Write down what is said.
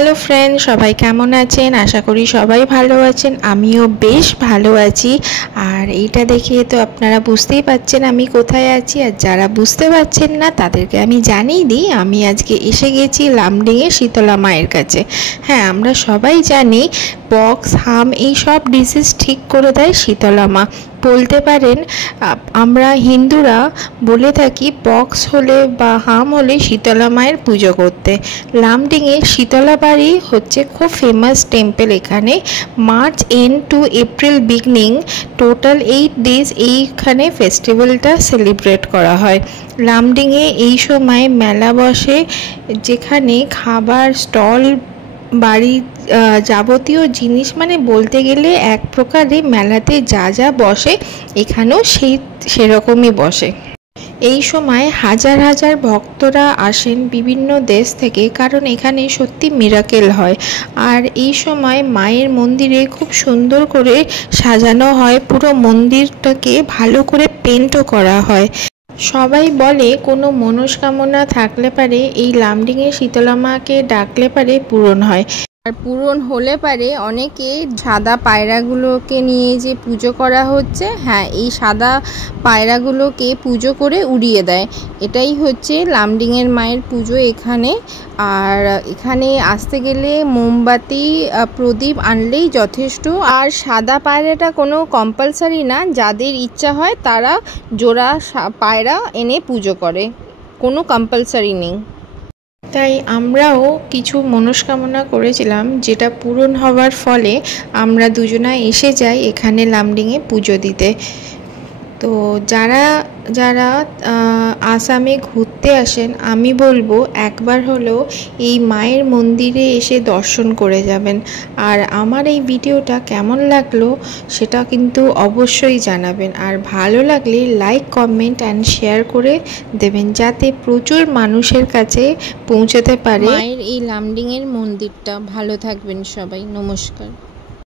Hello friend, সবাই কেমন আছেন? আশা করি সবাই ভালো আছেন। আমিও বেশ ভালো আছি। আর এইটা দেখে তো আপনারা বুঝতেই পারছেন আমি কোথায় আছি। আর যারা বুঝতে পারছেন না তাদেরকে আমি জানিয়ে দিই, আমি আজকে এসে গেছি লামডিংয়ে শীতলা মায়ের কাছে। হ্যাঁ, আমরা সবাই জানি পক্স, হাম এই সব ডিজিজ ঠিক করে দেয় শীতলা মা। বলতে পারেন আমরা হিন্দুরা বলে থাকি পক্স হলে বা হাম হলে শীতলা মায়ের পুজো করতে। লামডিংয়ে শীতলা বাড়ি হচ্ছে খুব ফেমাস টেম্পল। এখানে March end to April beginning total 8 days এইখানে ফেস্টিভ্যালটা সেলিব্রেট করা হয়। লামডিংয়ে এই সময় মেলা বসে, যেখানে খাবার স্টল, বাড়ি যাবতীয় জিনিস, মানে বলতে গেলে এক প্রকারে মেলাতে যা যা বসে এখানেও সেরকমই বসে। এই সময় হাজার হাজার ভক্তরা আসেন বিভিন্ন দেশ থেকে, কারণ এখানে সত্যি মিরাকেল হয়। আর এই সময় মায়ের মন্দিরে খুব সুন্দর করে সাজানো হয়, পুরো মন্দিরটাকে ভালো করে পেন্টও করা হয়। সবাই বলে কোনো মনস্কামনা থাকলে পারে এই লামডিংয়ে শীতলা মাকে ডাকলে পারে পূরণ হয়। আর পূরণ হলে পারে অনেকে সাদা পায়রাগুলোকে নিয়ে যে পুজো করা হচ্ছে, হ্যাঁ, এই সাদা পায়রাগুলোকে পুজো করে উড়িয়ে দেয়। এটাই হচ্ছে লামডিংয়ের মায়ের পুজো এখানে। আর এখানে আসতে গেলে মোমবাতি, প্রদীপ আনলেই যথেষ্ট। আর সাদা পায়রাটা কোনো কম্পালসারি না, যাদের ইচ্ছা হয় তারা জোড়া পায়রা এনে পুজো করে, কোনো কম্পালসারি নেই। তাই আমরাও কিছু মনস্কামনা করেছিলাম, যেটা পূরণ হওয়ার ফলে আমরা দুজনা এসে যাই এখানে লামডিংয়ে পুজো দিতে। তো যারা যারা আসামে ঘুরতে আসেন, আমি বলবো একবার হলেও এই মায়ের মন্দিরে এসে দর্শন করে যাবেন। আর আমার এই ভিডিওটা কেমন লাগলো সেটা কিন্তু অবশ্যই জানাবেন। আর ভালো লাগলে লাইক, কমেন্ট অ্যান্ড শেয়ার করে দেবেন, যাতে প্রচুর মানুষের কাছে পৌঁছাতে পারে মায়ের এই লামডিংয়ের মন্দিরটা। ভালো থাকবেন সবাই, নমস্কার।